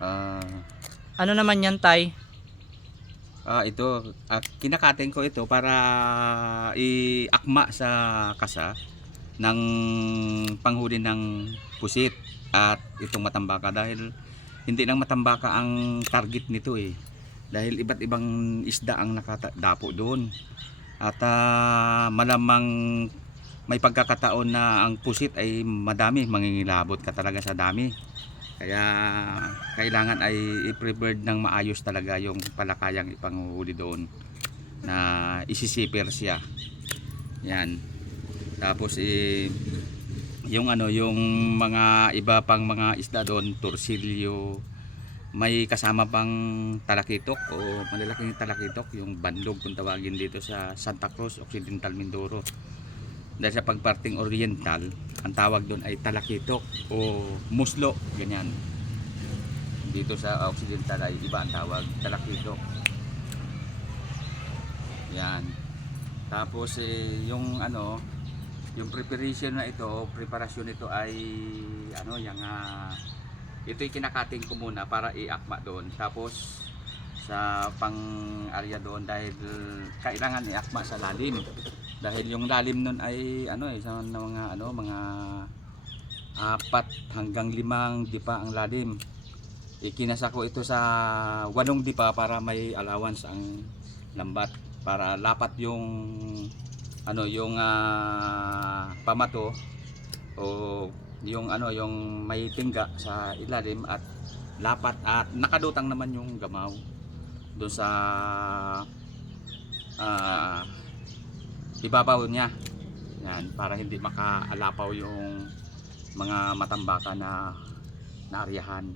Ah, Ano naman yan, Tay? ito, kinakatin ko ito para iakma sa kasa ng panghuli ng pusit at itong matambaka, dahil hindi lang matambaka ang target nito dahil iba't ibang isda ang nakadapo doon at malamang may pagkakataon na ang pusit ay madami, mangingilabot ka talaga sa dami. Kaya kailangan ay i-prepared ng maayos talaga yung palakayang ipanghuli doon na isisipir siya. Yan. Tapos yung yung mga iba pang mga isda doon, torsilyo, may kasama pang talakitok o malalaking talakitok, yung bandog kung tawagin dito sa Santa Cruz, Occidental Mindoro. Dahil sa pagparting oriental, ang tawag doon ay talakitok o muslo, ganyan. Dito sa Occidental ay iba ang tawag, talakitok. Yan. Tapos yung preparation na ito, preparasyon nito ay ito'y kinakating ko muna para iakma doon. Tapos sa pang-area doon, dahil kailangan iakma sa lalim. Dahil yung lalim nun ay sa mga 4 hanggang 5 dipa ang lalim. Ikinasa ko ito sa 8 dipa para may allowance ang lambat, para lapat yung pamato o yung may tingga sa ilalim, at lapat at nakadutang naman yung gamaw doon sa ibabaw niya. Yan, para hindi makaalapaw yung mga matambaka na naaryahan.